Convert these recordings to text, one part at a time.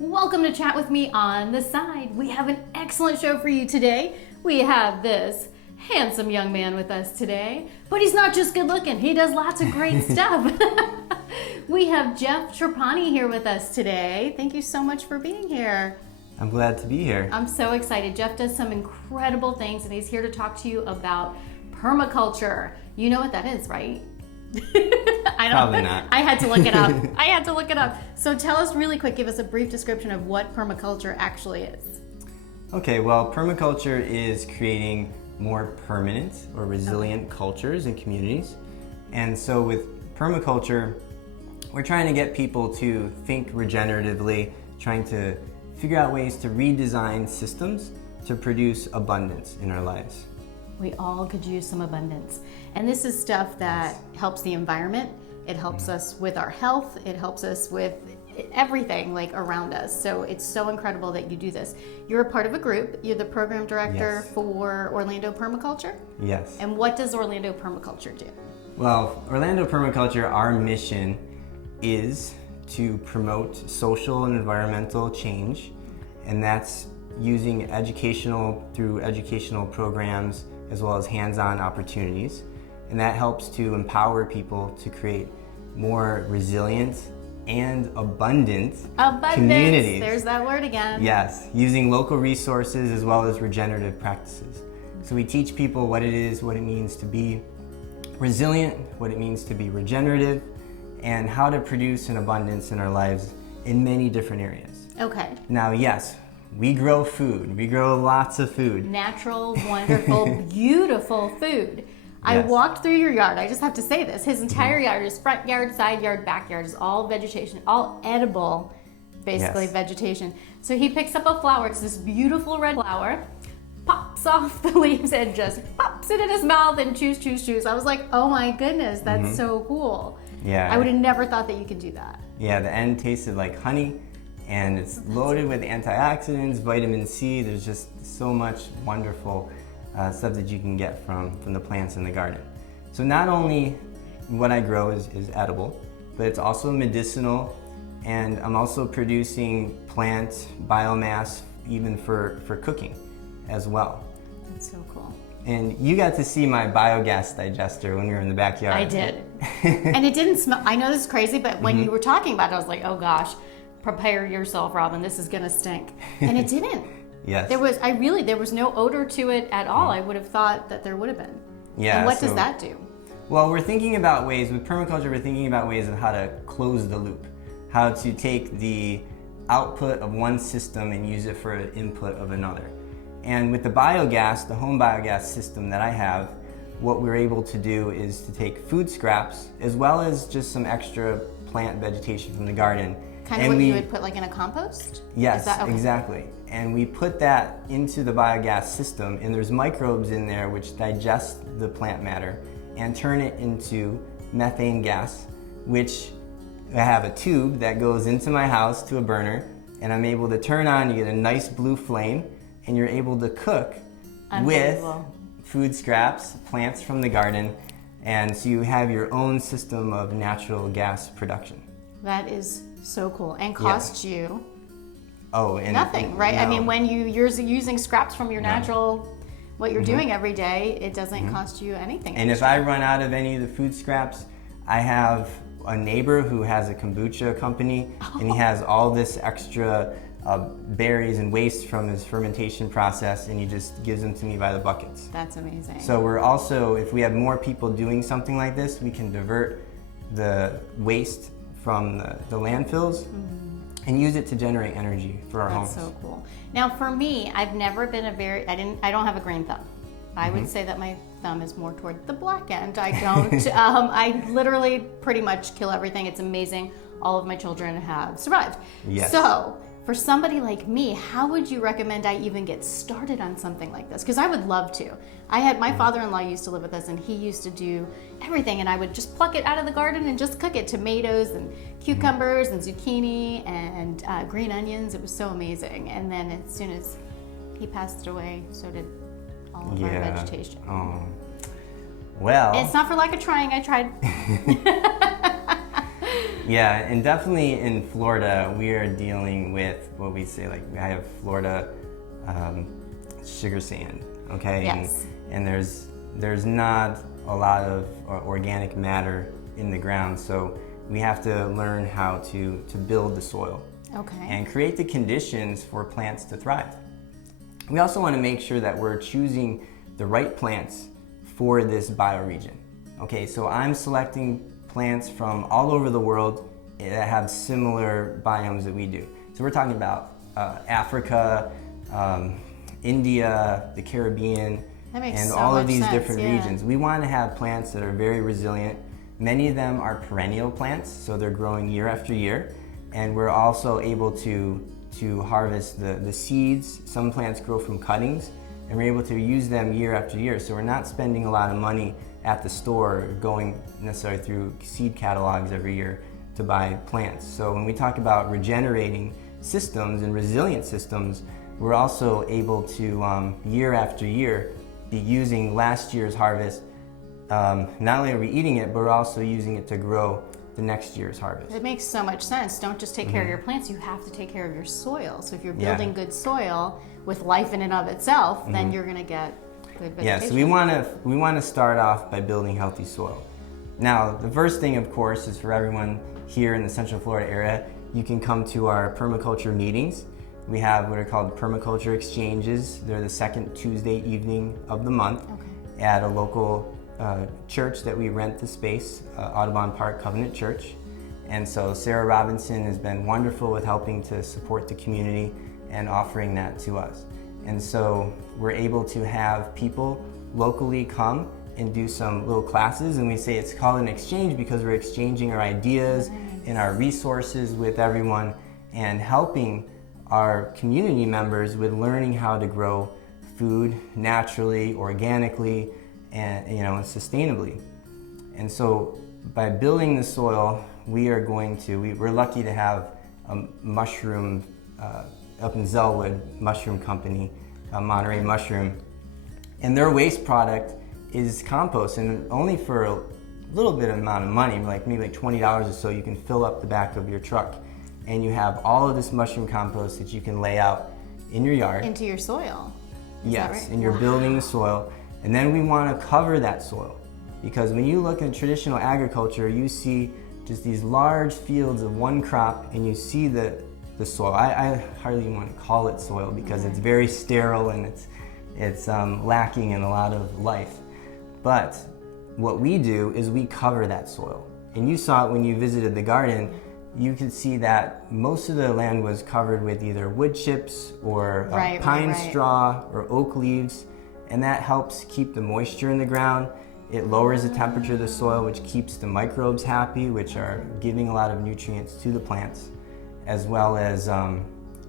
Welcome to Chat With Me on the Side. We have an excellent show for you today. We have this handsome young man with us today, but he's not just good looking, he does lots of great stuff. We have Jeff Trapani here with us today. Thank you so much for being here. I'm glad to be here. I'm so excited. Jeff does some incredible things and he's here to talk to you about permaculture. You know what that is, right? Probably not. I had to look it up. So tell us really quick, give us a brief description of what permaculture actually is. Okay, well, permaculture is creating more permanent or resilient cultures and communities. And so with permaculture, we're trying to get people to think regeneratively, trying to figure out ways to redesign systems to produce abundance in our lives. We all could use some abundance. And this is stuff that helps the environment. It helps us with our health. It helps us with everything like around us. So it's so incredible that you do this. You're a part of a group. You're the program director for Orlando Permaculture? Yes. And what does Orlando Permaculture do? Well, Orlando Permaculture, our mission is to promote social and environmental change, and that's using through educational programs as well as hands-on opportunities. And that helps to empower people to create more resilient and abundant communities. There's that word again. Yes, using local resources as well as regenerative practices. So we teach people what it is, what it means to be resilient, what it means to be regenerative, and how to produce an abundance in our lives in many different areas. Okay. Now, yes, we grow food. We grow lots of food. Natural, wonderful, beautiful food. I Yes. walked through your yard. I just have to say this. His entire yard, his front yard, side yard, backyard is all vegetation, all edible, basically Yes. vegetation. So he picks up a flower. It's this beautiful red flower, pops off the leaves and just pops it in his mouth and chews. I was like, oh my goodness, that's so cool. Yeah. I would have never thought that you could do that. Yeah, the end tasted like honey, and it's loaded with antioxidants, vitamin C. There's just so much wonderful stuff that you can get from the plants in the garden. So not only what I grow is edible, but it's also medicinal, and I'm also producing plant biomass even for cooking as well. That's so cool. And you got to see my biogas digester when we were in the backyard. I did. And it didn't smell, I know this is crazy, but when you were talking about it, I was like, oh gosh, prepare yourself, Robin, this is gonna stink. And it didn't. Yes. There was no odor to it at all. I would have thought that there would have been. Yeah. And what does that do? Well, with permaculture, we're thinking about ways of how to close the loop, how to take the output of one system and use it for an input of another. And with the biogas, the home biogas system that I have, what we're able to do is to take food scraps as well as just some extra plant vegetation from the garden. Kind of what you would put like in a compost? Yes, Is that, okay. Exactly. And we put that into the biogas system, and there's microbes in there which digest the plant matter and turn it into methane gas, which I have a tube that goes into my house to a burner, and I'm able to turn on, you get a nice blue flame, and you're able to cook with food scraps, plants from the garden, and so you have your own system of natural gas production. That is so cool. And costs you nothing, right? No. I mean, when you're using scraps from your natural, what you're doing every day, it doesn't cost you anything. And if I run out of any of the food scraps, I have a neighbor who has a kombucha company, and he has all this extra berries and waste from his fermentation process, and he just gives them to me by the buckets. That's amazing. So we're also, if we have more people doing something like this, we can divert the waste from the landfills and use it to generate energy for our homes. That's so cool. Now for me, I've never been I don't have a green thumb. I would say that my thumb is more toward the black end. I don't, I literally pretty much kill everything. It's amazing. All of my children have survived. Yes. So for somebody like me, how would you recommend I even get started on something like this? Because I would love to. My father-in-law used to live with us, and he used to do everything, and I would just pluck it out of the garden and just cook it. Tomatoes and cucumbers and zucchini and green onions. It was so amazing. And then as soon as he passed away, so did all of our vegetation. Oh. Well. It's not for lack of trying. I tried. Yeah, and definitely in Florida, we are dealing with what we say, like I have Florida sugar sand, okay? Yes. And there's not a lot of organic matter in the ground, so we have to learn how to build the soil. Okay. And create the conditions for plants to thrive. We also want to make sure that we're choosing the right plants for this bioregion. Okay, so I'm selecting plants from all over the world that have similar biomes that we do. So we're talking about Africa, India, the Caribbean, and so all of much these sense, different yeah. regions. We want to have plants that are very resilient. Many of them are perennial plants, so they're growing year after year. And we're also able to harvest the seeds. Some plants grow from cuttings, and we're able to use them year after year. So we're not spending a lot of money at the store going necessarily through seed catalogs every year to buy plants. So when we talk about regenerating systems and resilient systems, we're also able to year after year be using last year's harvest. Not only are we eating it, but we're also using it to grow the next year's harvest. It makes so much sense. Don't just take care of your plants, you have to take care of your soil. So if you're building good soil with life in and of itself, then you're gonna get good vegetation. Yeah, so we want to start off by building healthy soil. Now, the first thing, of course, is for everyone here in the Central Florida area, you can come to our permaculture meetings. We have what are called permaculture exchanges. They're the second Tuesday evening of the month at a local church that we rent the space, Audubon Park Covenant Church. And so Sarah Robinson has been wonderful with helping to support the community and offering that to us. And so we're able to have people locally come and do some little classes, and we say it's called an exchange because we're exchanging our ideas and our resources with everyone and helping our community members with learning how to grow food naturally, organically, and sustainably. And so by building the soil, we're lucky to have a mushroom up in Zellwood mushroom company, Monterey Mushroom, and their waste product is compost, and only for a little bit amount of money, maybe $20 or so, you can fill up the back of your truck, and you have all of this mushroom compost that you can lay out in your yard. Into your soil. Is yes, that right? And you're building the soil. And then we want to cover that soil, because when you look at traditional agriculture, you see just these large fields of one crop, and you see the soil. I hardly even want to call it soil because it's very sterile and it's lacking in a lot of life. But what we do is we cover that soil. And you saw it when you visited the garden. You could see that most of the land was covered with either wood chips or pine straw or oak leaves. And that helps keep the moisture in the ground. It lowers the temperature of the soil, which keeps the microbes happy, which are giving a lot of nutrients to the plants, as well as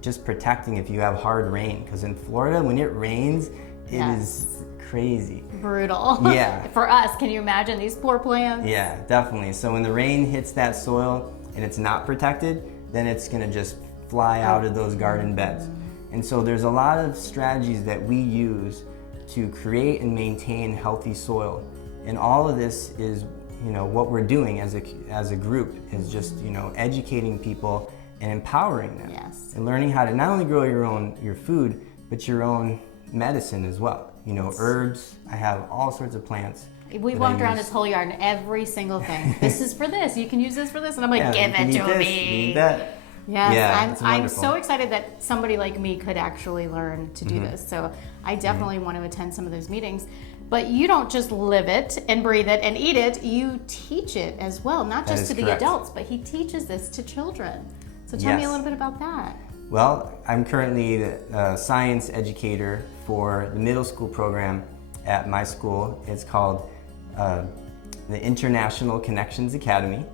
just protecting if you have hard rain. Because in Florida, when it rains, it is crazy. Brutal. Yeah. For us, can you imagine these poor plants? Yeah, definitely. So when the rain hits that soil and it's not protected, then it's gonna just fly out of those garden beds. And so there's a lot of strategies that we use to create and maintain healthy soil. And all of this is, what we're doing as a group is just, educating people and empowering them. Yes. And learning how to not only grow your food, but your own medicine as well. Herbs. I have all sorts of plants. We walked around this whole yard and every single thing. This is for this. You can use this for this. And I'm like, give it to me. Need that. Yes, Yeah, I'm so excited that somebody like me could actually learn to do Mm-hmm. this. So I definitely want to attend some of those meetings. But you don't just live it and breathe it and eat it, you teach it as well. Not just to the adults, but he teaches this to children. So tell me a little bit about that. Well, I'm currently the science educator for the middle school program at my school. It's called the International Connections Academy.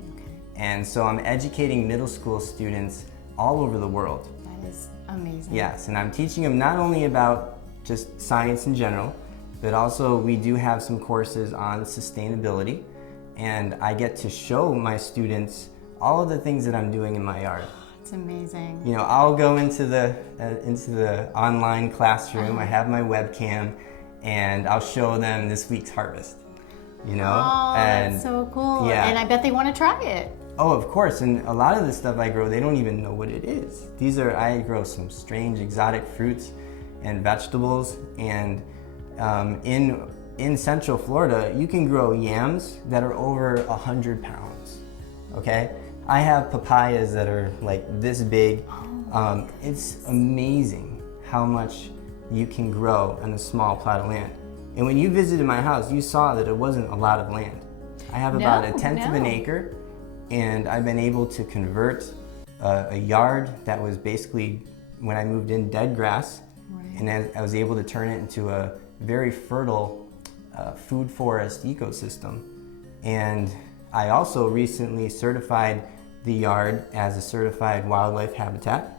And so I'm educating middle school students all over the world. That is amazing. Yes, and I'm teaching them not only about just science in general, but also we do have some courses on sustainability. And I get to show my students all of the things that I'm doing in my yard. It's amazing. I'll go into the online classroom. I have my webcam, and I'll show them this week's harvest. Oh, and that's so cool. Yeah. And I bet they want to try it. Oh, of course, and a lot of the stuff I grow, they don't even know what it is. I grow some strange exotic fruits and vegetables, and in Central Florida, you can grow yams that are over 100 pounds, okay? I have papayas that are like this big. It's amazing how much you can grow on a small plot of land. And when you visited my house, you saw that it wasn't a lot of land. I have about a tenth of an acre, and I've been able to convert a yard that was basically, when I moved in, dead grass, and I was able to turn it into a very fertile food forest ecosystem. And I also recently certified the yard as a certified wildlife habitat.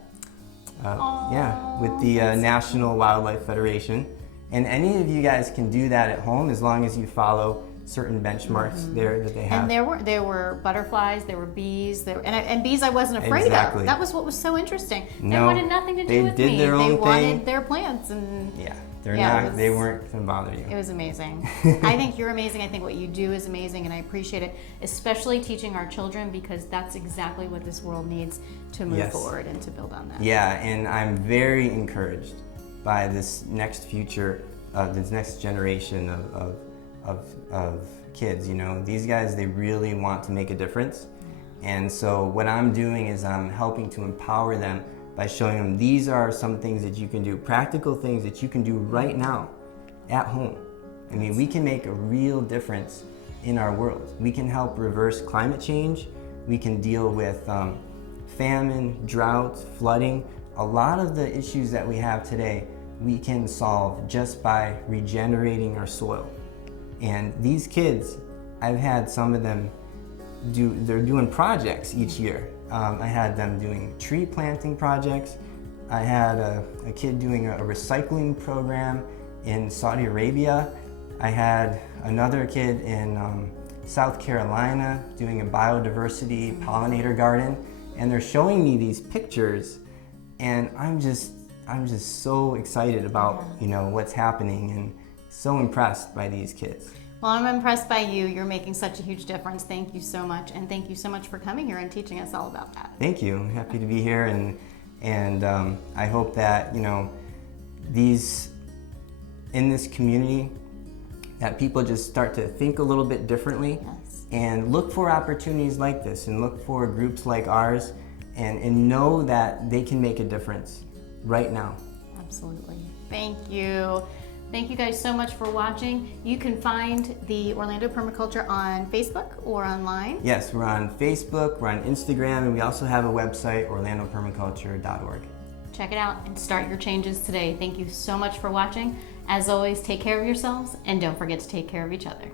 With the National Wildlife Federation. And any of you guys can do that at home as long as you follow certain benchmarks there that they have. And there were butterflies, there were bees, and bees I wasn't afraid Exactly. of. That was what was so interesting. They No, wanted nothing to do with they did me. their own they wanted thing. their plants, and They weren't gonna bother you. it was amazing. I think you're amazing. I think what you do is amazing, and I appreciate it, especially teaching our children, because that's exactly what this world needs to move forward and to build on that. Yeah, and I'm very encouraged by this next future, this next generation of kids. You know, these guys, they really want to make a difference. And so what I'm doing is I'm helping to empower them by showing them these are some things that you can do, practical things that you can do right now at home. I mean, we can make a real difference in our world. We can help reverse climate change. We can deal with famine, drought, flooding. A lot of the issues that we have today, we can solve just by regenerating our soil. And these kids, I've had some of them they're doing projects each year. I had them doing tree planting projects. I had a kid doing a recycling program in Saudi Arabia. I had another kid in South Carolina doing a biodiversity pollinator garden. And they're showing me these pictures, and I'm just so excited about what's happening, and so impressed by these kids. Well, I'm impressed by you. You're making such a huge difference. Thank you so much, and thank you so much for coming here and teaching us all about that. Thank you. I'm happy to be here, and I hope that in this community, that people just start to think a little bit differently. Yes. And look for opportunities like this, and look for groups like ours, and know that they can make a difference right now. Absolutely. Thank you. Thank you guys so much for watching. You can find the Orlando Permaculture on Facebook or online. Yes, we're on Facebook, we're on Instagram, and we also have a website, orlandopermaculture.org. Check it out and start your changes today. Thank you so much for watching. As always, take care of yourselves, and don't forget to take care of each other.